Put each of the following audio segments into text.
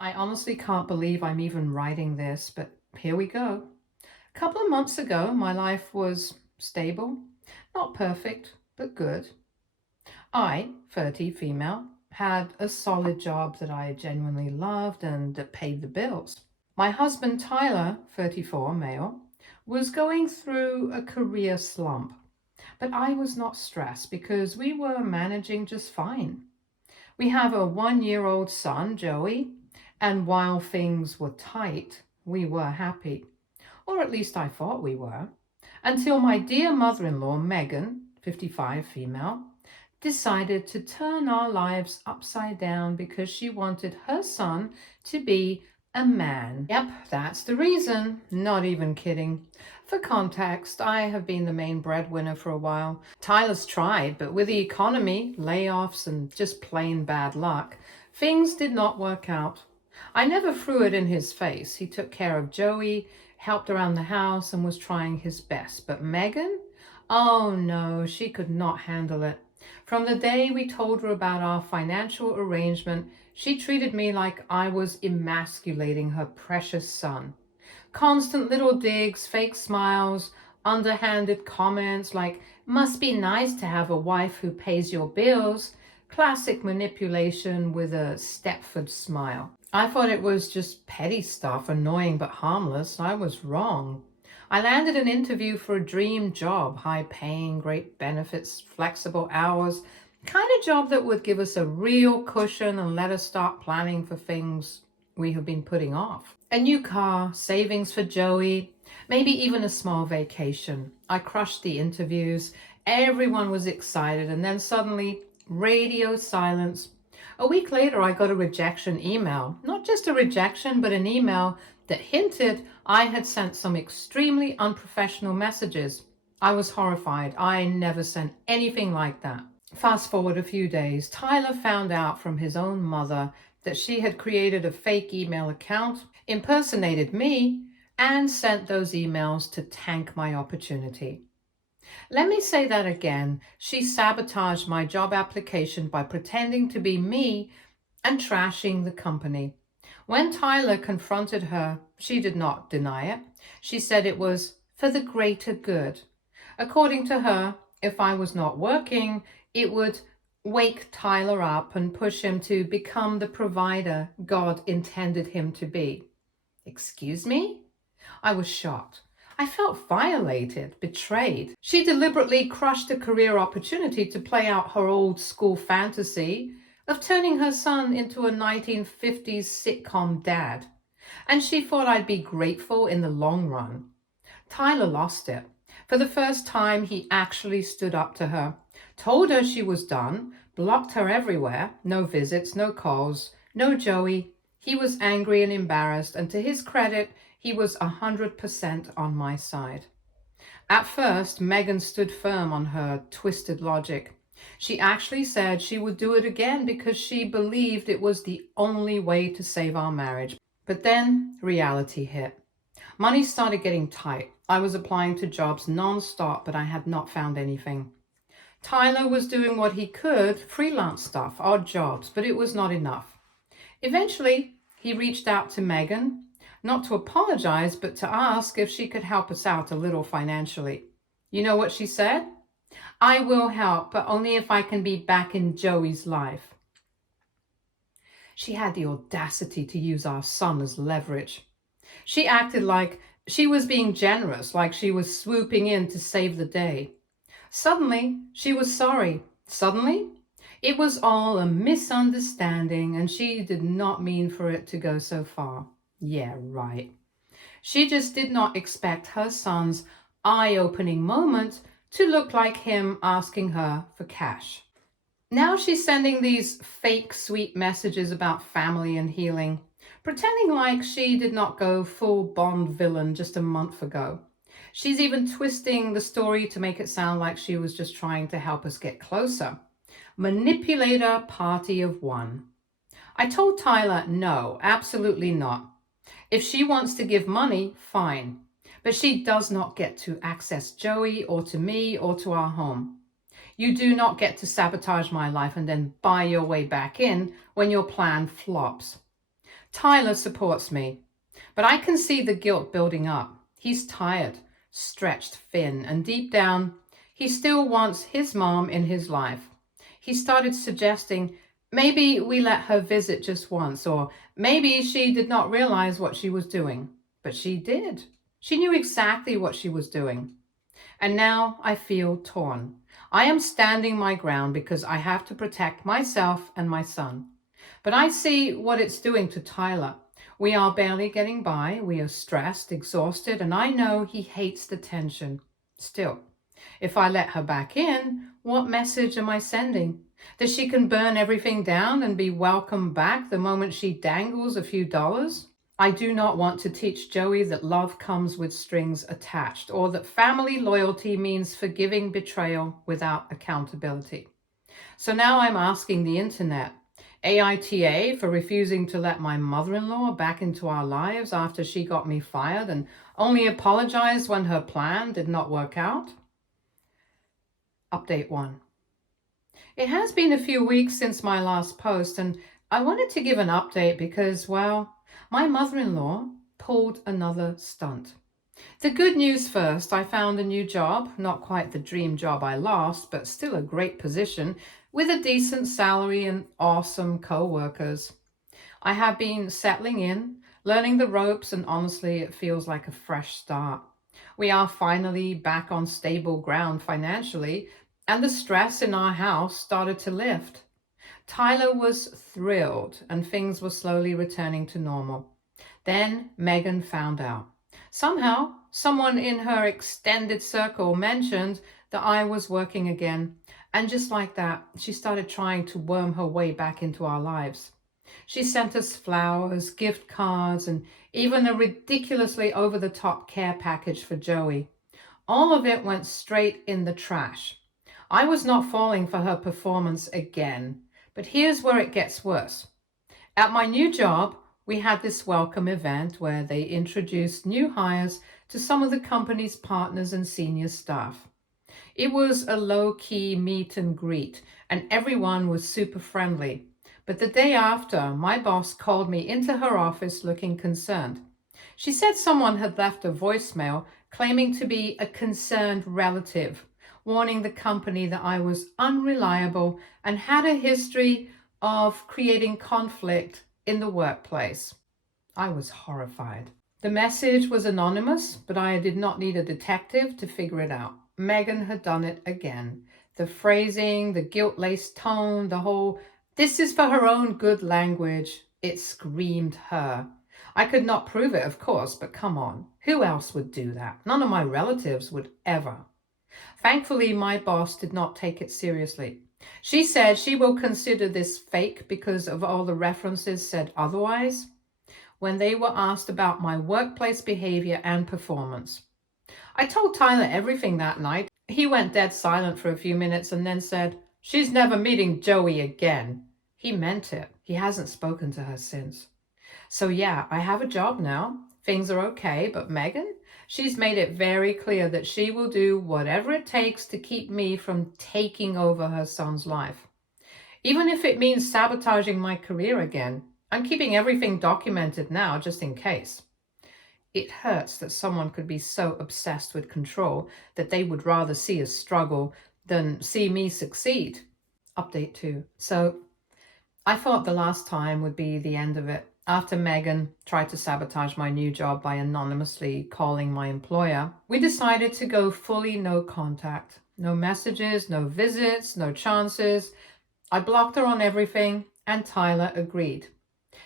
I honestly can't believe I'm even writing this, but here we go. A couple of months ago, my life was stable, not perfect, but good. I, 30, female, had a solid job that I genuinely loved and that paid the bills. My husband, Tyler, 34, male, was going through a career slump, but I was not stressed because we were managing just fine. We have a 1 year old son, Joey, and while things were tight, we were happy. Or at least I thought we were. Until my dear mother in law, Megan, 55 female, decided to turn our lives upside down because she wanted her son to be a man. Yep, that's the reason. Not even kidding. For context, I have been the main breadwinner for a while. Tyler's tried, but with the economy, layoffs, and just plain bad luck, things did not work out. I never threw it in his face. He took care of Joey, helped around the house, and was trying his best. But Megan? Oh no, she could not handle it. From the day we told her about our financial arrangement, she treated me like I was emasculating her precious son. Constant little digs, fake smiles, underhanded comments like, must be nice to have a wife who pays your bills. Classic manipulation with a Stepford smile. I thought it was just petty stuff, annoying but harmless. I was wrong. I landed an interview for a dream job, high paying, great benefits, flexible hours, kind of job that would give us a real cushion and let us start planning for things we have been putting off. A new car, savings for Joey, maybe even a small vacation. I crushed the interviews. Everyone was excited, and then suddenly, radio silence. A week later, I got a rejection email. Not just a rejection, but an email that hinted I had sent some extremely unprofessional messages. I was horrified. I never sent anything like that. Fast forward a few days, Tyler found out from his own mother that she had created a fake email account, impersonated me, and sent those emails to tank my opportunity. Let me say that again. She sabotaged my job application by pretending to be me and trashing the company. When Tyler confronted her, she did not deny it. She said it was for the greater good. According to her, if I was not working, it would wake Tyler up and push him to become the provider God intended him to be. Excuse me? I was shocked. I felt violated, betrayed. She deliberately crushed a career opportunity to play out her old school fantasy of turning her son into a 1950s sitcom dad. And she thought I'd be grateful in the long run. Tyler lost it. For the first time, he actually stood up to her, told her she was done, blocked her everywhere, no visits, no calls, no Joey. He was angry and embarrassed, and to his credit, he was 100% on my side. At first, Megan stood firm on her twisted logic. She actually said she would do it again because she believed it was the only way to save our marriage. But then reality hit. Money started getting tight. I was applying to jobs non-stop, but I had not found anything. Tyler was doing what he could, freelance stuff, odd jobs, but it was not enough. Eventually, he reached out to Megan, not to apologize, but to ask if she could help us out a little financially. You know what she said? I will help, but only if I can be back in Joey's life. She had the audacity to use our son as leverage. She acted like she was being generous, like she was swooping in to save the day. Suddenly, she was sorry. Suddenly, it was all a misunderstanding, and she did not mean for it to go so far. Yeah, right. She just did not expect her son's eye-opening moment to look like him asking her for cash. Now she's sending these fake sweet messages about family and healing, pretending like she did not go full Bond villain just a month ago. She's even twisting the story to make it sound like she was just trying to help us get closer. Manipulator party of one. I told Tyler, no, absolutely not. If she wants to give money, fine. But she does not get to access Joey or to me or to our home. You do not get to sabotage my life and then buy your way back in when your plan flops. Tyler supports me, but I can see the guilt building up. He's tired, stretched thin, and deep down, he still wants his mom in his life. He started suggesting maybe we let her visit just once, or maybe she did not realize what she was doing. But she did. She knew exactly what she was doing. And now I feel torn. I am standing my ground because I have to protect myself and my son. But I see what it's doing to Tyler. We are barely getting by. We are stressed, exhausted, and I know he hates the tension. Still, if I let her back in, what message am I sending? That she can burn everything down and be welcomed back the moment she dangles a few dollars? I do not want to teach Joey that love comes with strings attached, or that family loyalty means forgiving betrayal without accountability. So now I'm asking the internet, AITA for refusing to let my mother-in-law back into our lives after she got me fired and only apologized when her plan did not work out? Update 1. It has been a few weeks since my last post, and I wanted to give an update because, well, my mother-in-law pulled another stunt. The good news first, I found a new job, not quite the dream job I lost, but still a great position with a decent salary and awesome co-workers. I have been settling in, learning the ropes, and honestly, it feels like a fresh start. We are finally back on stable ground financially, and the stress in our house started to lift. Tyler was thrilled, and things were slowly returning to normal. Then Megan found out. Somehow, someone in her extended circle mentioned that I was working again, and just like that, she started trying to worm her way back into our lives. She sent us flowers, gift cards, and even a ridiculously over-the-top care package for Joey. All of it went straight in the trash. I was not falling for her performance again. But here's where it gets worse. At my new job, we had this welcome event where they introduced new hires to some of the company's partners and senior staff. It was a low-key meet and greet, and everyone was super friendly. But the day after, my boss called me into her office looking concerned. She said someone had left a voicemail claiming to be a concerned relative, warning the company that I was unreliable and had a history of creating conflict in the workplace. I was horrified. The message was anonymous, but I did not need a detective to figure it out. Megan had done it again. The phrasing, the guilt-laced tone, the whole, this is for her own good language. It screamed her. I could not prove it, of course, but come on. Who else would do that? None of my relatives would ever. Thankfully, my boss did not take it seriously. She said she will consider this fake because of all the references said otherwise when they were asked about my workplace behavior and performance. I told Tyler everything that night. He went dead silent for a few minutes and then said, "She's never meeting Joey again." He meant it. He hasn't spoken to her since. So yeah, I have a job now. Things are okay, but Megan, she's made it very clear that she will do whatever it takes to keep me from taking over her son's life. Even if it means sabotaging my career again. I'm keeping everything documented now just in case. It hurts that someone could be so obsessed with control that they would rather see us struggle than see me succeed. Update 2. So I thought the last time would be the end of it. After Megan tried to sabotage my new job by anonymously calling my employer, we decided to go fully no contact. No messages, no visits, no chances. I blocked her on everything, and Tyler agreed.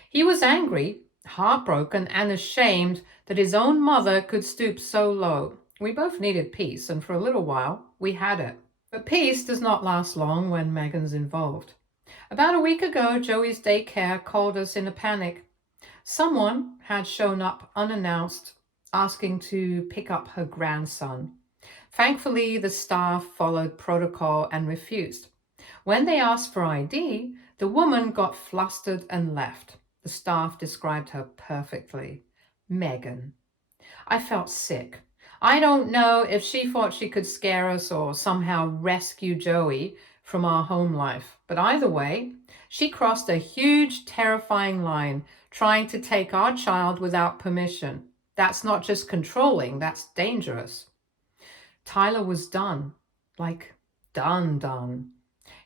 He was angry, heartbroken, and ashamed that his own mother could stoop so low. We both needed peace, and for a little while, we had it. But peace does not last long when Megan's involved. About a week ago, Joey's daycare called us in a panic. Someone had shown up unannounced, asking to pick up her grandson. Thankfully, the staff followed protocol and refused. When they asked for ID, the woman got flustered and left. The staff described her perfectly. Megan. I felt sick. I don't know if she thought she could scare us or somehow rescue Joey from our home life, but either way, she crossed a huge, terrifying line, trying to take our child without permission. That's not just controlling, that's dangerous. Tyler was done, like done.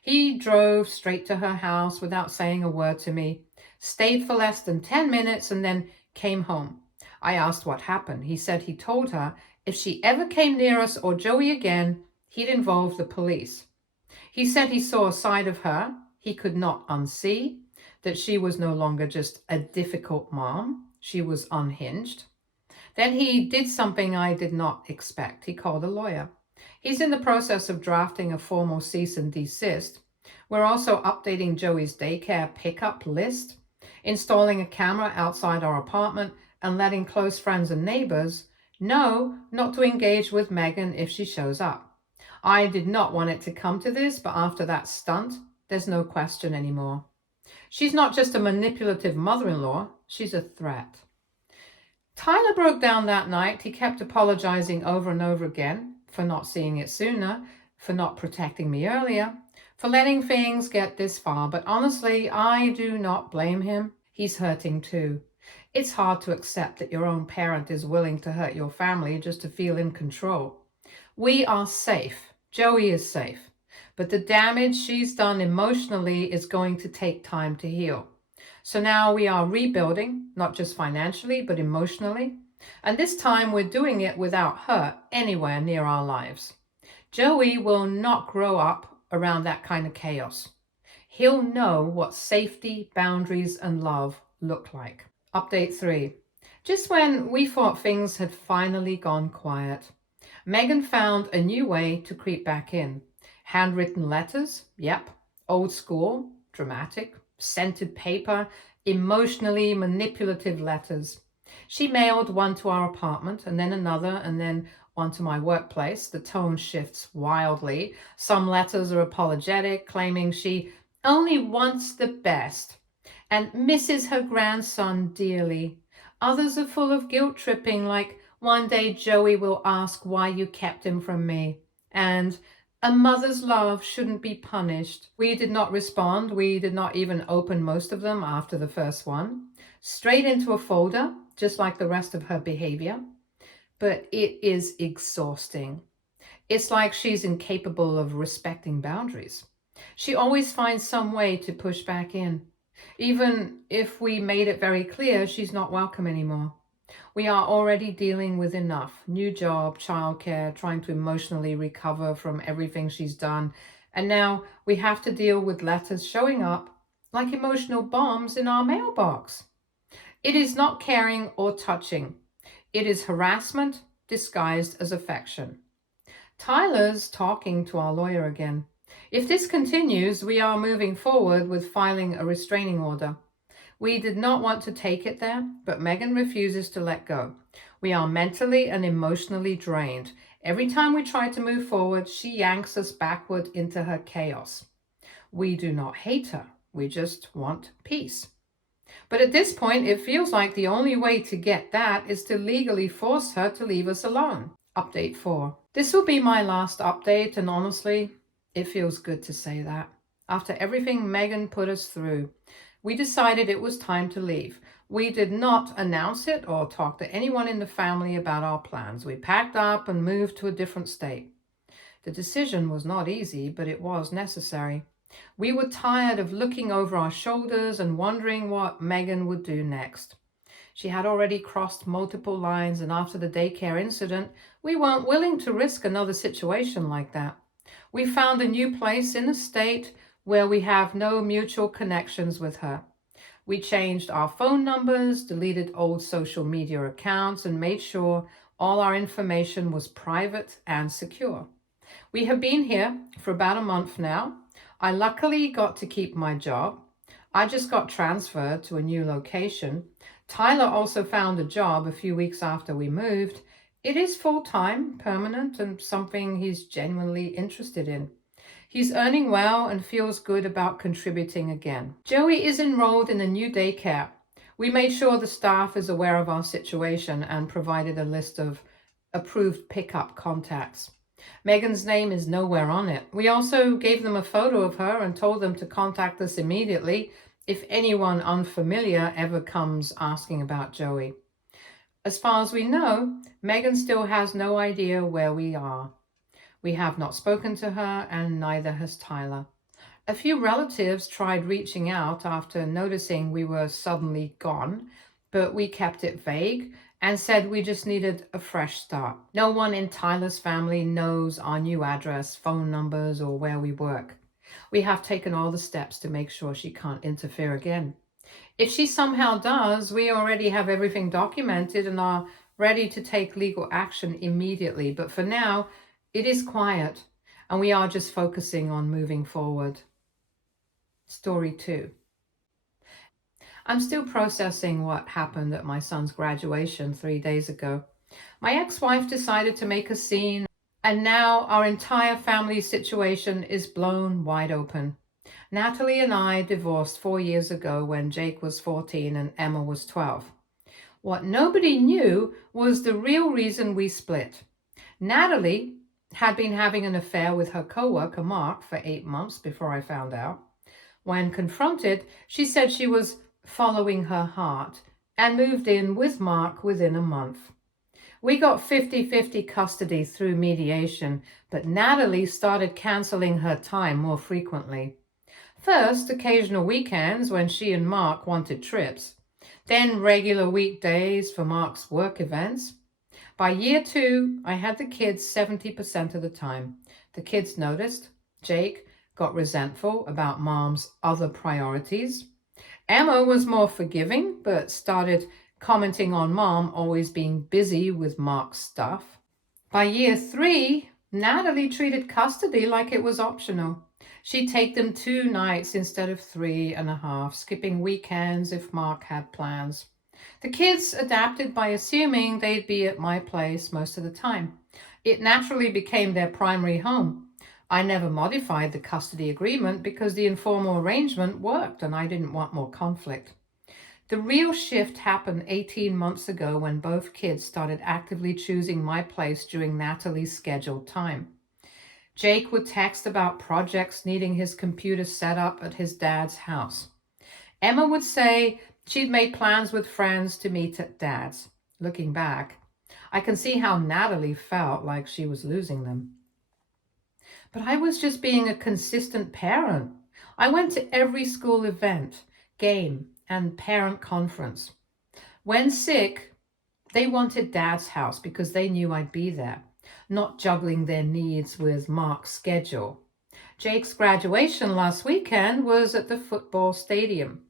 He drove straight to her house without saying a word to me, stayed for less than 10 minutes, and then came home. I asked what happened. He said he told her if she ever came near us or Joey again, he'd involve the police. He said he saw a side of her he could not unsee, that she was no longer just a difficult mom, she was unhinged. Then he did something I did not expect. He called a lawyer. He's in the process of drafting a formal cease and desist. We're also updating Joey's daycare pickup list, installing a camera outside our apartment, and letting close friends and neighbors know not to engage with Megan if she shows up. I did not want it to come to this, but after that stunt, there's no question anymore. She's not just a manipulative mother-in-law, she's a threat. Tyler broke down that night. He kept apologizing over and over again for not seeing it sooner, for not protecting me earlier, for letting things get this far. But honestly, I do not blame him. He's hurting too. It's hard to accept that your own parent is willing to hurt your family just to feel in control. We are safe. Joey is safe. But the damage she's done emotionally is going to take time to heal. So now we are rebuilding, not just financially, but emotionally. And this time we're doing it without her anywhere near our lives. Joey will not grow up around that kind of chaos. He'll know what safety, boundaries, and love look like. Update 3. Just when we thought things had finally gone quiet, Megan found a new way to creep back in. Handwritten letters, yep. Old school, dramatic. Scented paper, emotionally manipulative letters. She mailed one to our apartment, and then another, and then one to my workplace. The tone shifts wildly. Some letters are apologetic, claiming she only wants the best and misses her grandson dearly. Others are full of guilt tripping, like, one day Joey will ask why you kept him from me, and a mother's love shouldn't be punished. We did not respond. We did not even open most of them after the first one. Straight into a folder, just like the rest of her behavior. But it is exhausting. It's like she's incapable of respecting boundaries. She always finds some way to push back in. Even if we made it very clear she's not welcome anymore. We are already dealing with enough. New job, childcare, trying to emotionally recover from everything she's done. And now we have to deal with letters showing up like emotional bombs in our mailbox. It is not caring or touching. It is harassment disguised as affection. Tyler's talking to our lawyer again. If this continues, we are moving forward with filing a restraining order. We did not want to take it there, but Megan refuses to let go. We are mentally and emotionally drained. Every time we try to move forward, she yanks us backward into her chaos. We do not hate her. We just want peace. But at this point, it feels like the only way to get that is to legally force her to leave us alone. Update 4. This will be my last update, and honestly, it feels good to say that. After everything Megan put us through, we decided it was time to leave. We did not announce it or talk to anyone in the family about our plans. We packed up and moved to a different state. The decision was not easy, but it was necessary. We were tired of looking over our shoulders and wondering what Megan would do next. She had already crossed multiple lines, and after the daycare incident, we weren't willing to risk another situation like that. We found a new place in a state where we have no mutual connections with her. We changed our phone numbers, deleted old social media accounts, and made sure all our information was private and secure. We have been here for about a month now. I luckily got to keep my job. I just got transferred to a new location. Tyler also found a job a few weeks after we moved. It is full-time, permanent, and something he's genuinely interested in. He's earning well and feels good about contributing again. Joey is enrolled in a new daycare. We made sure the staff is aware of our situation and provided a list of approved pickup contacts. Megan's name is nowhere on it. We also gave them a photo of her and told them to contact us immediately if anyone unfamiliar ever comes asking about Joey. As far as we know, Megan still has no idea where we are. We have not spoken to her, and neither has Tyler. A few relatives tried reaching out after noticing we were suddenly gone, but we kept it vague and said we just needed a fresh start. No one in Tyler's family knows our new address, phone numbers, or where we work. We have taken all the steps to make sure she can't interfere again. If she somehow does, we already have everything documented and are ready to take legal action immediately. But for now, it is quiet, and we are just focusing on moving forward. Story 2. I'm still processing what happened at my son's graduation 3 days ago. My ex-wife decided to make a scene, and now our entire family situation is blown wide open. Natalie and I divorced 4 years ago when Jake was 14 and Emma was 12. What nobody knew was the real reason we split. Natalie had been having an affair with her coworker Mark for 8 months before I found out. When confronted, she said she was following her heart and moved in with Mark within a month. We got 50-50 custody through mediation, but Natalie started canceling her time more frequently. First, occasional weekends when she and Mark wanted trips, then regular weekdays for Mark's work events. By year 2, I had the kids 70% of the time. The kids noticed. Jake got resentful about Mom's other priorities. Emma was more forgiving, but started commenting on Mom always being busy with Mark's stuff. By year 3, Natalie treated custody like it was optional. She'd take them 2 nights instead of 3.5, skipping weekends if Mark had plans. The kids adapted by assuming they'd be at my place most of the time. It naturally became their primary home. I never modified the custody agreement because the informal arrangement worked and I didn't want more conflict. The real shift happened 18 months ago when both kids started actively choosing my place during Natalie's scheduled time. Jake would text about projects needing his computer set up at his dad's house. Emma would say she'd made plans with friends to meet at Dad's. Looking back, I can see how Natalie felt like she was losing them. But I was just being a consistent parent. I went to every school event, game, and parent conference. When sick, they wanted Dad's house because they knew I'd be there, not juggling their needs with Mark's schedule. Jake's graduation last weekend was at the football stadium.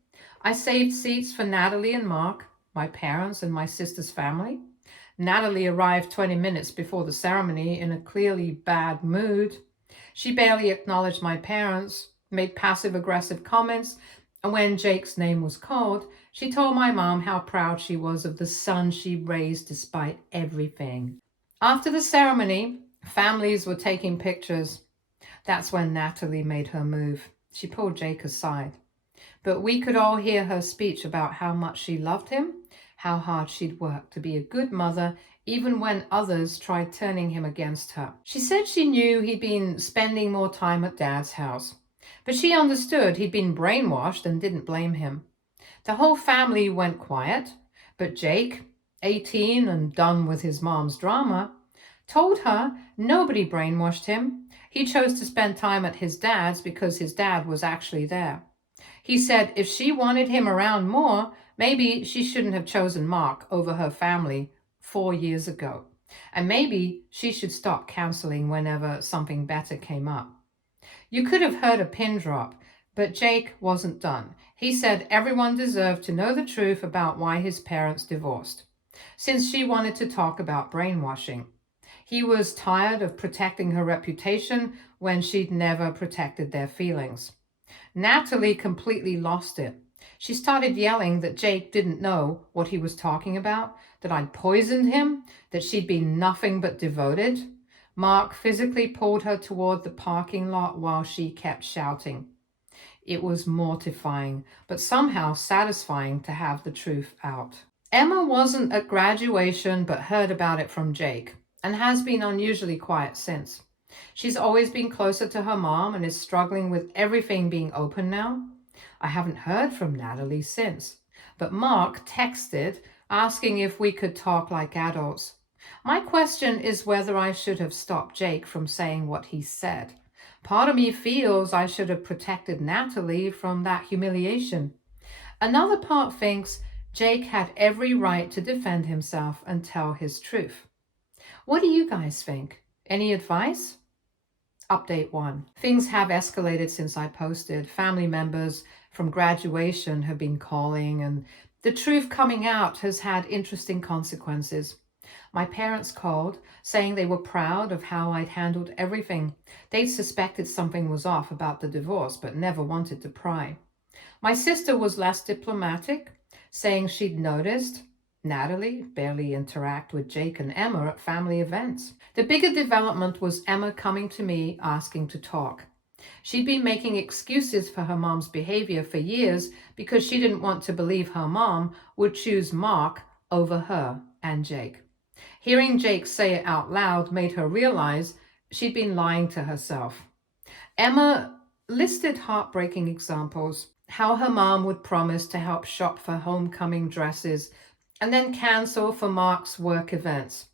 I saved seats for Natalie and Mark, my parents, and my sister's family. Natalie arrived 20 minutes before the ceremony in a clearly bad mood. She barely acknowledged my parents, made passive-aggressive comments, and when Jake's name was called, she told my mom how proud she was of the son she raised despite everything. After the ceremony, families were taking pictures. That's when Natalie made her move. She pulled Jake aside. But we could all hear her speech about how much she loved him, how hard she'd worked to be a good mother, even when others tried turning him against her. She said she knew he'd been spending more time at Dad's house, but she understood he'd been brainwashed and didn't blame him. The whole family went quiet, but Jake, 18 and done with his mom's drama, told her nobody brainwashed him. He chose to spend time at his dad's because his dad was actually there. He said if she wanted him around more, maybe she shouldn't have chosen Mark over her family 4 years ago. And maybe she should stop canceling whenever something better came up. You could have heard a pin drop, but Jake wasn't done. He said everyone deserved to know the truth about why his parents divorced, since she wanted to talk about brainwashing. He was tired of protecting her reputation when she'd never protected their feelings. Natalie completely lost it. She started yelling that Jake didn't know what he was talking about, that I'd poisoned him, that she'd been nothing but devoted. Mark physically pulled her toward the parking lot while she kept shouting. It was mortifying, but somehow satisfying to have the truth out. Emma wasn't at graduation, but heard about it from Jake, and has been unusually quiet since. She's always been closer to her mom and is struggling with everything being open now. I haven't heard from Natalie since, but Mark texted asking if we could talk like adults. My question is whether I should have stopped Jake from saying what he said. Part of me feels I should have protected Natalie from that humiliation. Another part thinks Jake had every right to defend himself and tell his truth. What do you guys think? Any advice? Update 1. Things have escalated since I posted. Family members from graduation have been calling, and the truth coming out has had interesting consequences. My parents called, saying they were proud of how I'd handled everything. They'd suspected something was off about the divorce, but never wanted to pry. My sister was less diplomatic, saying she'd noticed Natalie barely interact with Jake and Emma at family events. The bigger development was Emma coming to me asking to talk. She'd been making excuses for her mom's behavior for years because she didn't want to believe her mom would choose Mark over her and Jake. Hearing Jake say it out loud made her realize she'd been lying to herself. Emma listed heartbreaking examples, how her mom would promise to help shop for homecoming dresses and then cancel for Mark's work events.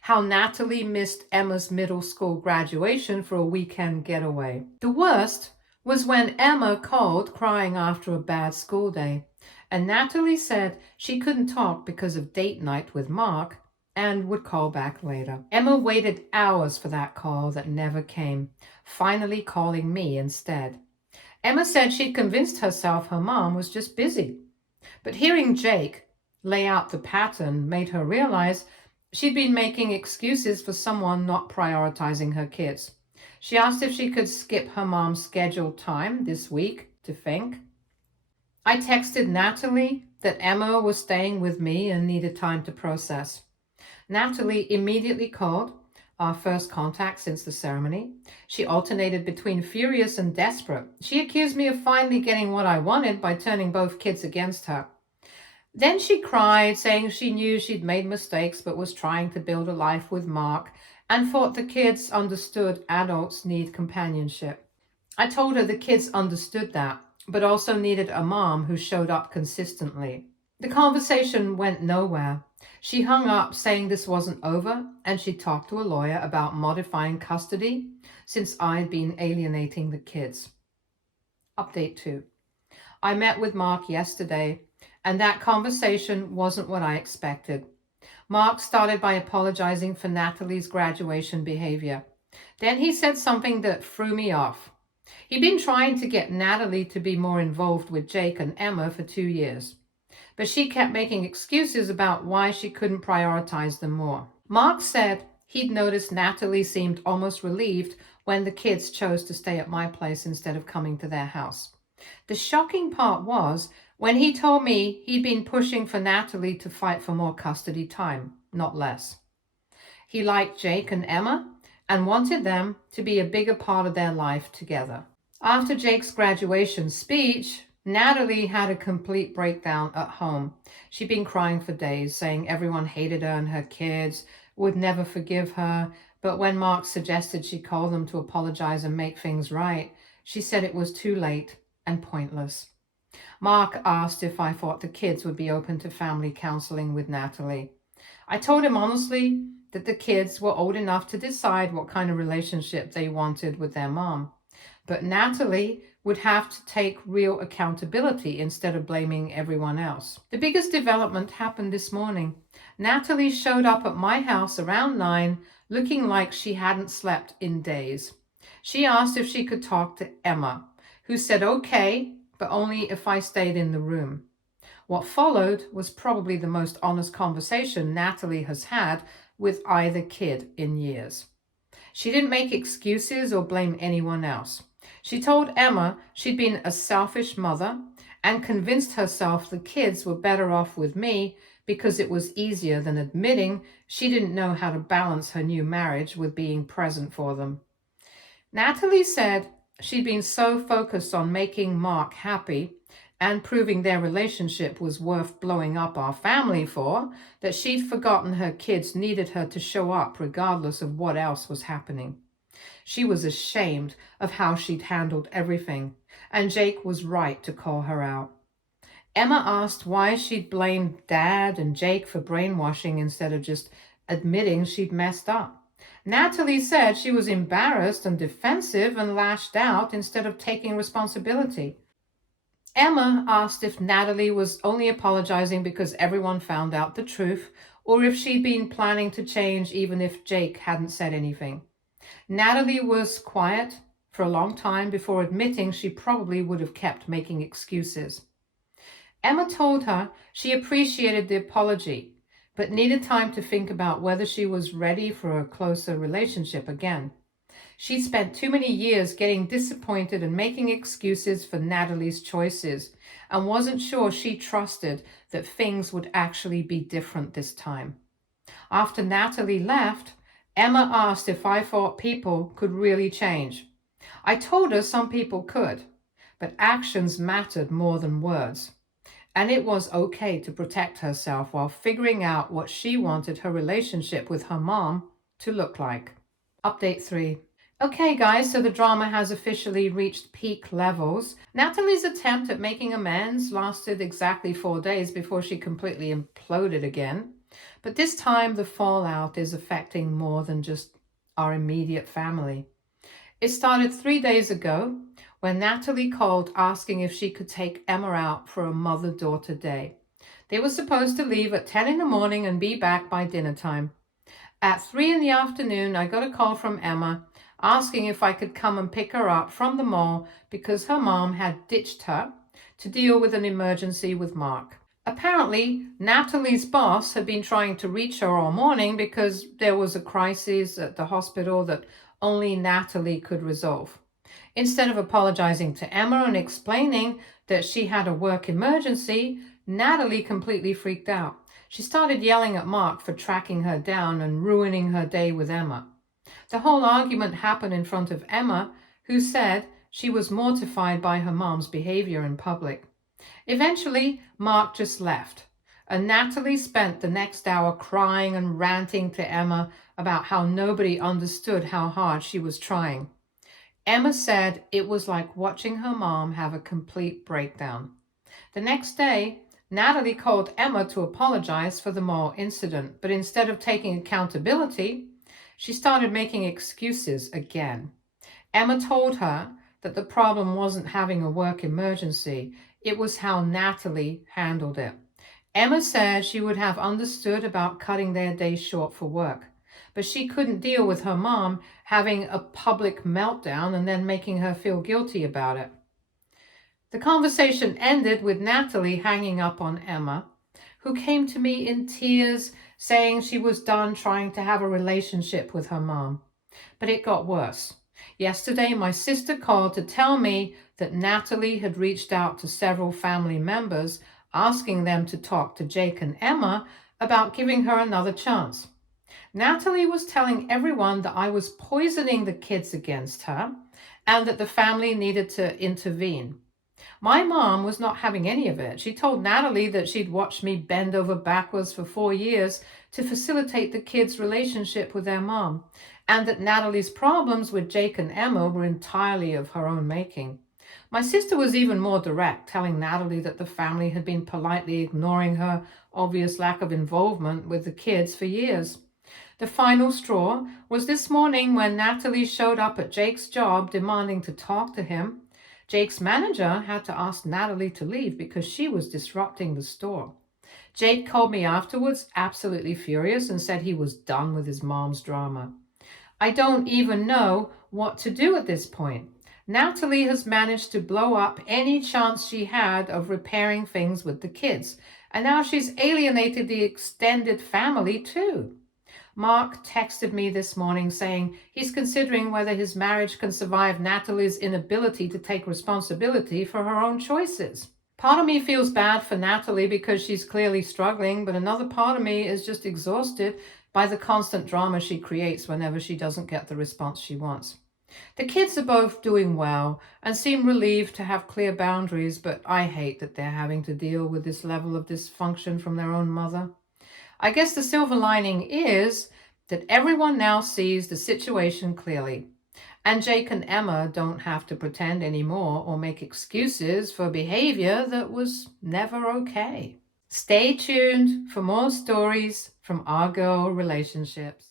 How Natalie missed Emma's middle school graduation for a weekend getaway. The worst was when Emma called crying after a bad school day, and Natalie said she couldn't talk because of date night with Mark and would call back later. Emma waited hours for that call that never came, finally calling me instead. Emma said she'd convinced herself her mom was just busy. But hearing Jake lay out the pattern made her realize she'd been making excuses for someone not prioritizing her kids. She asked if she could skip her mom's scheduled time this week to think. I texted Natalie that Emma was staying with me and needed time to process. Natalie immediately called, our first contact since the ceremony. She alternated between furious and desperate. She accused me of finally getting what I wanted by turning both kids against her. Then she cried, saying she knew she'd made mistakes but was trying to build a life with Mark and thought the kids understood adults need companionship. I told her the kids understood that, but also needed a mom who showed up consistently. The conversation went nowhere. She hung up saying this wasn't over, and she talked to a lawyer about modifying custody since I'd been alienating the kids. Update 2. I met with Mark yesterday, and that conversation wasn't what I expected. Mark started by apologizing for Natalie's graduation behavior. Then he said something that threw me off. He'd been trying to get Natalie to be more involved with Jake and Emma for 2 years, but she kept making excuses about why she couldn't prioritize them more. Mark said he'd noticed Natalie seemed almost relieved when the kids chose to stay at my place instead of coming to their house. The shocking part was when he told me he'd been pushing for Natalie to fight for more custody time, not less. He liked Jake and Emma and wanted them to be a bigger part of their life together. After Jake's graduation speech, Natalie had a complete breakdown at home. She'd been crying for days, saying everyone hated her and her kids would never forgive her. But when Mark suggested she call them to apologize and make things right, she said it was too late and pointless. Mark asked if I thought the kids would be open to family counseling with Natalie. I told him honestly that the kids were old enough to decide what kind of relationship they wanted with their mom. But Natalie would have to take real accountability instead of blaming everyone else. The biggest development happened this morning. Natalie showed up at my house around 9, looking like she hadn't slept in days. She asked if she could talk to Emma, who said okay, but only if I stayed in the room. What followed was probably the most honest conversation Natalie has had with either kid in years. She didn't make excuses or blame anyone else. She told Emma she'd been a selfish mother and convinced herself the kids were better off with me because it was easier than admitting she didn't know how to balance her new marriage with being present for them. Natalie said she'd been so focused on making Mark happy and proving their relationship was worth blowing up our family for, that she'd forgotten her kids needed her to show up regardless of what else was happening. She was ashamed of how she'd handled everything. and Jake was right to call her out. Emma asked why she'd blamed Dad and Jake for brainwashing instead of just admitting she'd messed up. Natalie said she was embarrassed and defensive and lashed out instead of taking responsibility. Emma asked if Natalie was only apologizing because everyone found out the truth, or if she'd been planning to change even if Jake hadn't said anything. Natalie was quiet for a long time before admitting she probably would have kept making excuses. Emma told her she appreciated the apology, but needed time to think about whether she was ready for a closer relationship again. She'd spent too many years getting disappointed and making excuses for Natalie's choices, and wasn't sure she trusted that things would actually be different this time. After Natalie left, Emma asked if I thought people could really change. I told her some people could, but actions mattered more than words. And it was okay to protect herself while figuring out what she wanted her relationship with her mom to look like. Update 3. Okay, guys, so the drama has officially reached peak levels. Natalie's attempt at making amends lasted exactly 4 days before she completely imploded again. But this time, the fallout is affecting more than just our immediate family. It started 3 days ago when Natalie called asking if she could take Emma out for a mother-daughter day. They were supposed to leave at 10 in the morning and be back by dinner time. At 3 in the afternoon, I got a call from Emma asking if I could come and pick her up from the mall because her mom had ditched her to deal with an emergency with Mark. Apparently, Natalie's boss had been trying to reach her all morning because there was a crisis at the hospital that only Natalie could resolve. Instead of apologizing to Emma and explaining that she had a work emergency, Natalie completely freaked out. She started yelling at Mark for tracking her down and ruining her day with Emma. The whole argument happened in front of Emma, who said she was mortified by her mom's behavior in public. Eventually, Mark just left, and Natalie spent the next hour crying and ranting to Emma about how nobody understood how hard she was trying. Emma said it was like watching her mom have a complete breakdown. The next day, Natalie called Emma to apologize for the mall incident, but instead of taking accountability, she started making excuses again. Emma told her that the problem wasn't having a work emergency, it was how Natalie handled it. Emma said she would have understood about cutting their day short for work, but she couldn't deal with her mom having a public meltdown and then making her feel guilty about it. The conversation ended with Natalie hanging up on Emma, who came to me in tears saying she was done trying to have a relationship with her mom. But it got worse. Yesterday, my sister called to tell me that Natalie had reached out to several family members asking them to talk to Jake and Emma about giving her another chance. Natalie was telling everyone that I was poisoning the kids against her and that the family needed to intervene. My mom was not having any of it. She told Natalie that she'd watched me bend over backwards for 4 years to facilitate the kids' relationship with their mom, and that Natalie's problems with Jake and Emma were entirely of her own making. My sister was even more direct, telling Natalie that the family had been politely ignoring her obvious lack of involvement with the kids for years. The final straw was this morning when Natalie showed up at Jake's job demanding to talk to him. Jake's manager had to ask Natalie to leave because she was disrupting the store. Jake called me afterwards, absolutely furious, and said he was done with his mom's drama. I don't even know what to do at this point. Natalie has managed to blow up any chance she had of repairing things with the kids, and now she's alienated the extended family too. Mark texted me this morning saying he's considering whether his marriage can survive Natalie's inability to take responsibility for her own choices. Part of me feels bad for Natalie because she's clearly struggling, but another part of me is just exhausted by the constant drama she creates whenever she doesn't get the response she wants. The kids are both doing well and seem relieved to have clear boundaries, but I hate that they're having to deal with this level of dysfunction from their own mother. I guess the silver lining is that everyone now sees the situation clearly, And Jake and Emma don't have to pretend anymore or make excuses for behavior that was never okay. Stay tuned for more stories from our girl relationships.